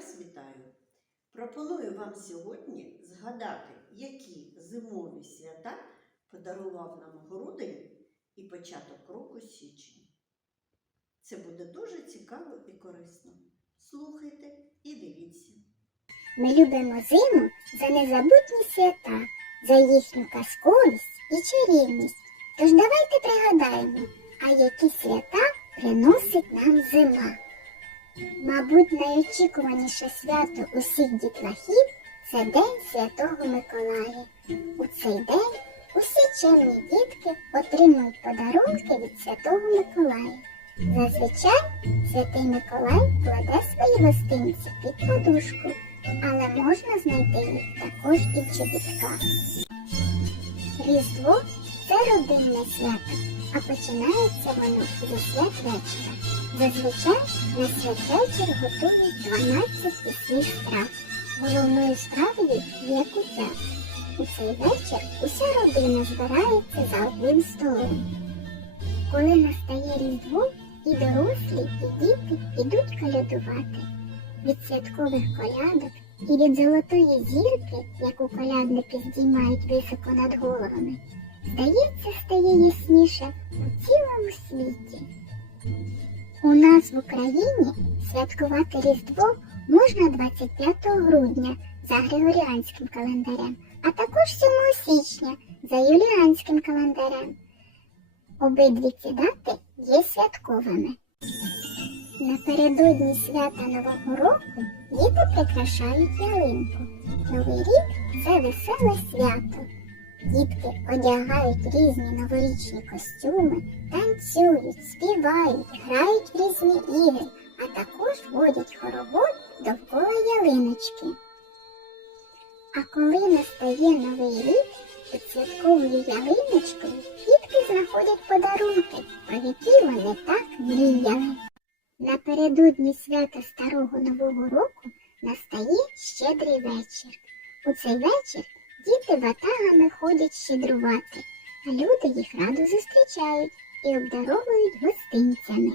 вас вітаю. Пропоную вам сьогодні згадати, які зимові свята подарував нам грудень і початок року січень. Це буде дуже цікаво і корисно. Слухайте і дивіться. Ми любимо зиму за незабутні свята, за їхню казковість і чарівність. Тож давайте пригадаємо, а які свята приносить нам зима. Мабуть, найочікуваніше свято усіх дітлахів це День Святого Миколая. У цей день усі чемні дітки отримують подарунки від Святого Миколая. Зазвичай Святий Миколай кладе свої гостинці під подушку, але можна знайти їх також і в чобітках. Різдво це родинне свято, а починається воно зі святвечора. Зазвичай на святвечір готують 12 пісних страв. Головною стравою є куття. У цей вечір уся родина збирається за одним столом. Коли настає Різдво, і дорослі, і діти йдуть колядувати. Від святкових колядок і від золотої зірки, яку колядники здіймають високо над головами, здається, стає ясніше у цілому світі. У нас в Україні святкувати Різдво можна 25 грудня за Григоріанським календарем, а також 7 січня за юліанським календарем. Обидві ці дати є святковими. Напередодні свята Нового року діти прикрашають ялинку. Новий рік це веселе свято. Дітки одягають різні новорічні костюми, танцюють, співають, грають в різні ігри, а також водять хоровод довкола ялиночки. А коли настає новий рік, під святковою ялиночкою дітки знаходять подарунки, про які вони так мріяли. Напередодні свята Старого Нового року настає щедрий вечір. У цей вечір діти ватагами ходять щедрувати, а люди їх радо зустрічають і обдаровують гостинцями.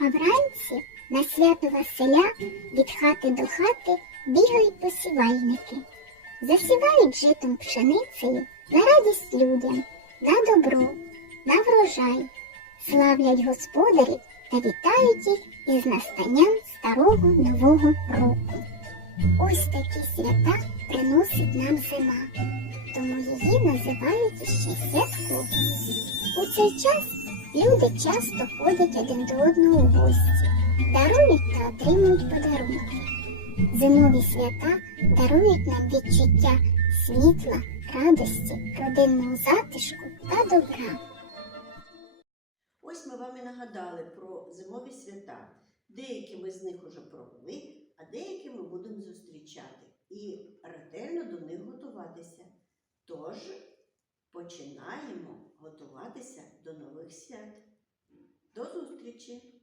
А вранці на свято Василя від хати до хати бігають посівальники. Засівають житом пшеницею на радість людям, на добро, на врожай, славлять господарів та вітають їх із настанням старого нового року. Ось такі свята приносить нам зима, тому її називають іще святковою. У цей час люди часто ходять один до одного в гості, дарують та отримують подарунки. Зимові свята дарують нам відчуття світла, радості, родинного затишку та добра. Ось ми вам і нагадали про зимові свята. Деякі ми з них уже провели, а деякі ми будемо зустрічати і ретельно до них готуватися. Тож починаємо готуватися до нових свят. До зустрічі!